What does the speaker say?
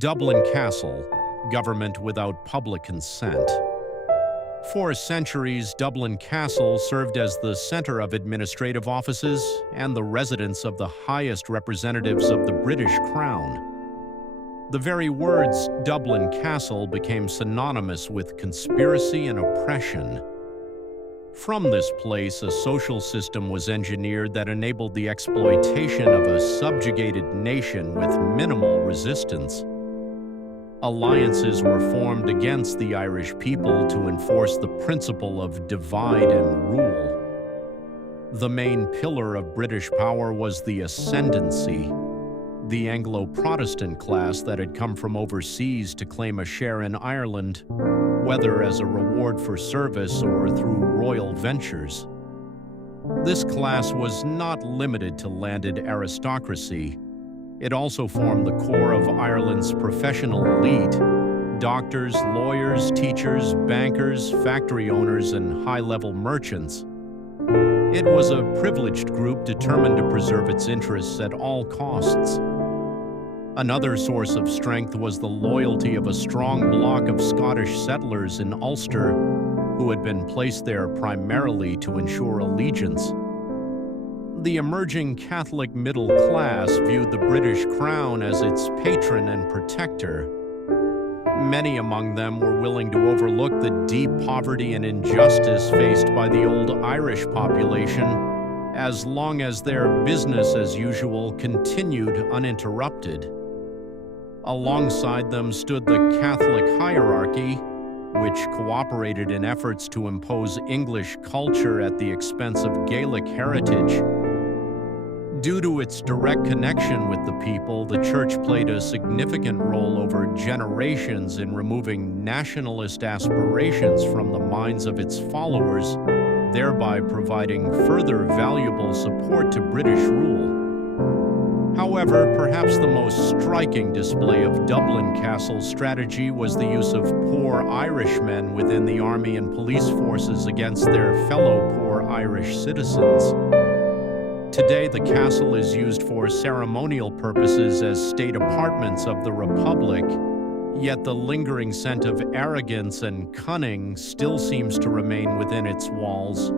Dublin Castle, government without public consent. For centuries, Dublin Castle served as the center of administrative offices and the residence of the highest representatives of the British Crown. The very words Dublin Castle became synonymous with conspiracy and oppression. From this place, a social system was engineered that enabled the exploitation of a subjugated nation with minimal resistance. Alliances were formed against the Irish people to enforce the principle of divide and rule. The main pillar of British power was the ascendancy, the Anglo-Protestant class that had come from overseas to claim a share in Ireland, whether as a reward for service or through royal ventures. This class was not limited to landed aristocracy. It also formed the core of Ireland's professional elite: doctors, lawyers, teachers, bankers, factory owners, and high-level merchants. It was a privileged group determined to preserve its interests at all costs. Another source of strength was the loyalty of a strong bloc of Scottish settlers in Ulster, who had been placed there primarily to ensure allegiance. The emerging Catholic middle class viewed the British Crown as its patron and protector. Many among them were willing to overlook the deep poverty and injustice faced by the old Irish population, as long as their business as usual continued uninterrupted. Alongside them stood the Catholic hierarchy, which cooperated in efforts to impose English culture at the expense of Gaelic heritage. Due to its direct connection with the people, the Church played a significant role over generations in removing nationalist aspirations from the minds of its followers, thereby providing further valuable support to British rule. However, perhaps the most striking display of Dublin Castle's strategy was the use of poor Irishmen within the army and police forces against their fellow poor Irish citizens. Today, the castle is used for ceremonial purposes as state apartments of the Republic, yet the lingering scent of arrogance and cunning still seems to remain within its walls.